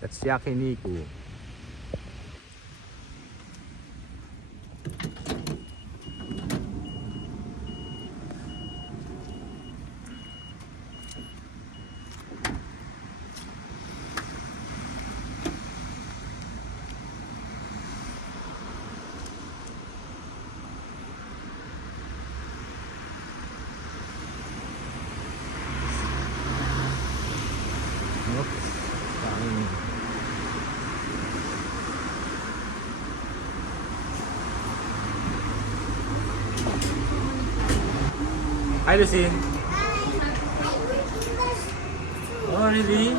That's yakiniku. Oops. Hi, Lucy. Oh, really?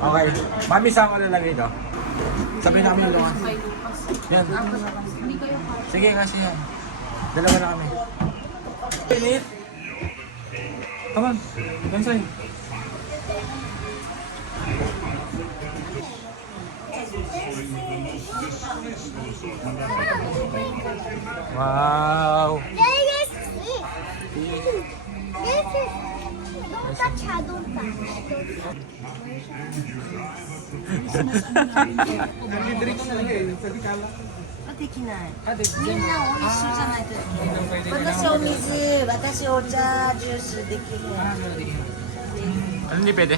Okay. Mami, saan ko nalagay ito? Sabihin namin yung lungan. Yan. Sige, kasi yan. Dalawa na kami. Pinit. Come on. Inside. Wow. Don't touch her, don't touch. Ano hindi pwede?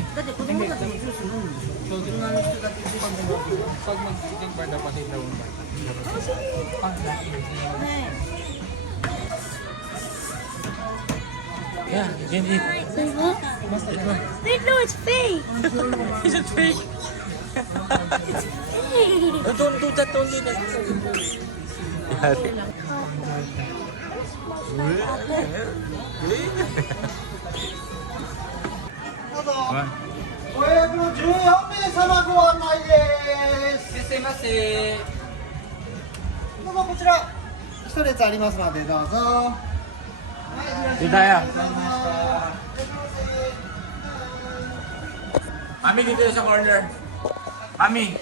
Yeah, you can eat. Wait, no, it's fake. Is it fake? Fake. Don't do that only. Come on. お約の14名様ご案内です。すいません。どうぞこちら一列ありますのでどうぞ。はい、 Di tayo. ございました。 Mami, dito sa corner. Mami. こ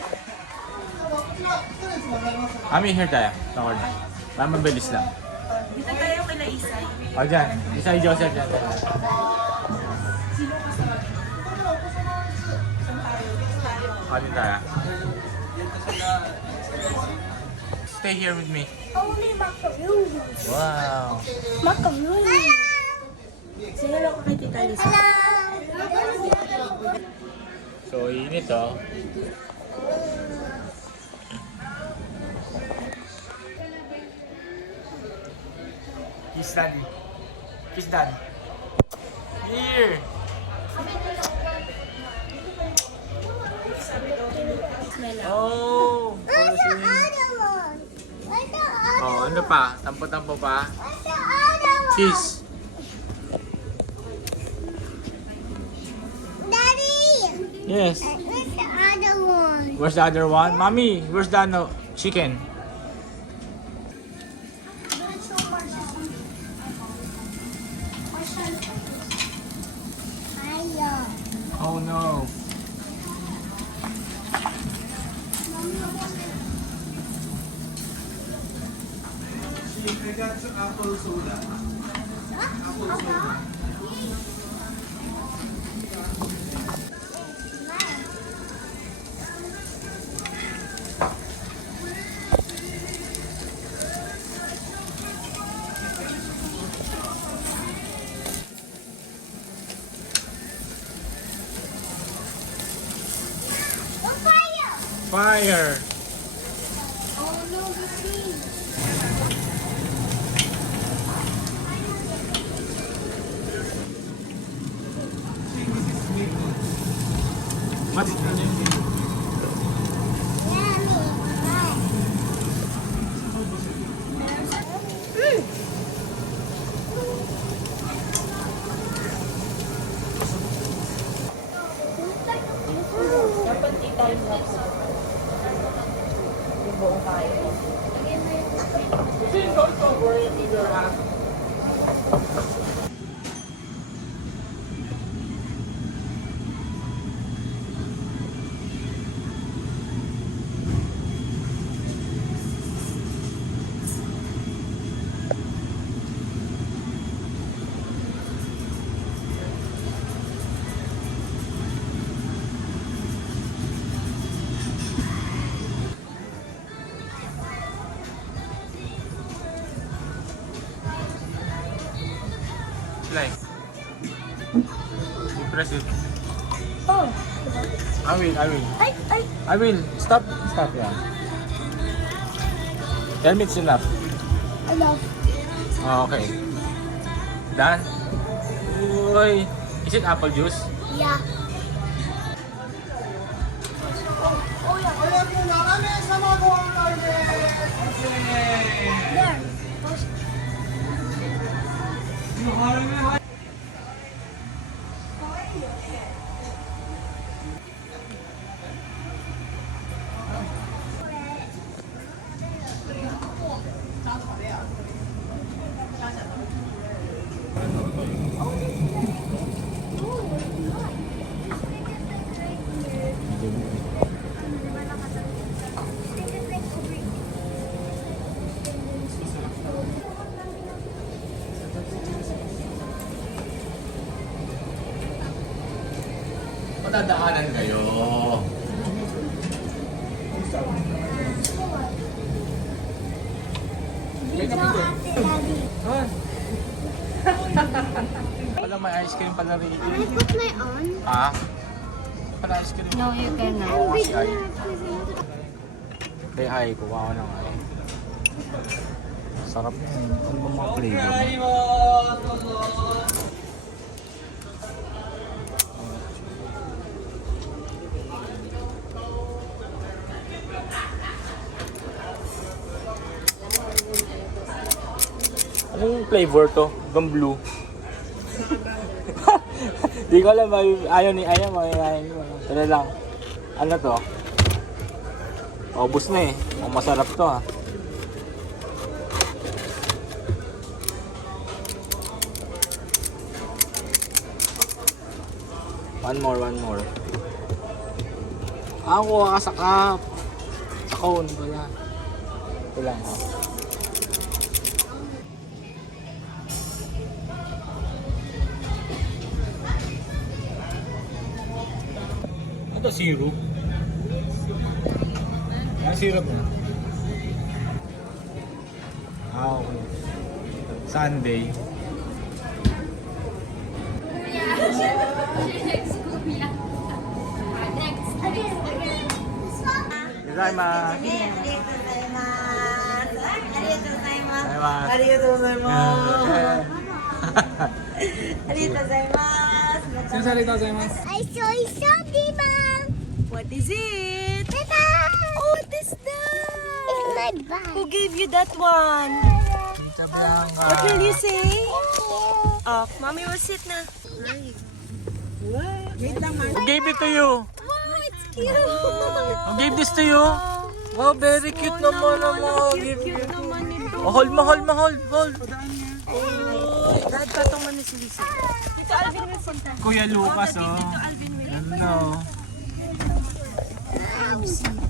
ちら一列ございますので。 Mami, here tayo. Sa corner. Para mabilis lang. Dito tayo kila Isay. O, dyan. Isay Joseph dyan. O, din tayo. Stay here with me. Only macaroons. Wow. Macaroons. Sige lang ko kay Tita Lisa. So, init oh. Kiss daddy. Kiss daddy. Here. Oh, frozen. Oh, ano pa? Tampo-tampo pa. Cheese. Daddy, Yes. where's the other one? Where's the other one? Mommy, where's the no chicken? There's so much. Oh no. I got some apple soda. Apple soda. Fire. Oh no, the tree. What is Dapat i-time lapse. Yung buong kain. Please don't cover it with your hand. Fly. You press it. Oh. I will. Ay, ay. I will. Stop. Yeah. 10 minutes enough. I love. Oh, okay. Done. Uy. Is it apple juice? Yeah. Ayan po na kami sa Magawang Target! There. Matadaanan kayo. Dito, Ate Daddy. Wala may ice cream pala rin. Can I put my on? Ah? Pala ice cream. No, you cannot. Oo, I'm kasi big ay. enough. Kaya ay, kuha ko ng ay. Sarap yan. Ano ba mga flavor? Anong flavor to? Hanggang blue. Di ko alam, ayaw ni ayaw, ayaw mo. Tala lang. Ano to? Obus na eh. Ang masarap to ha. One more. Ako ka sa cup. Sa cone pala. Ito lang ha. Ito syrup. Ano syrup mo? Ah, okay. Sunday. Gozaimasu. I saw something, Mom. What is it? Tata. Oh, what is that? It's my bag. Who gave you that one? What will you say? Oh, mommy will sit na. What? Wait lang, Who gave it to you? Wow, it's cute. Who gave this to you? Wow, very cute naman naman. Cute naman ito. Oh, hold. Dad, patong man ni si Lisa. Dito, Alvin will sit na. Kuya Lucas, oh. Dito, Alvin will. Ano? Ow.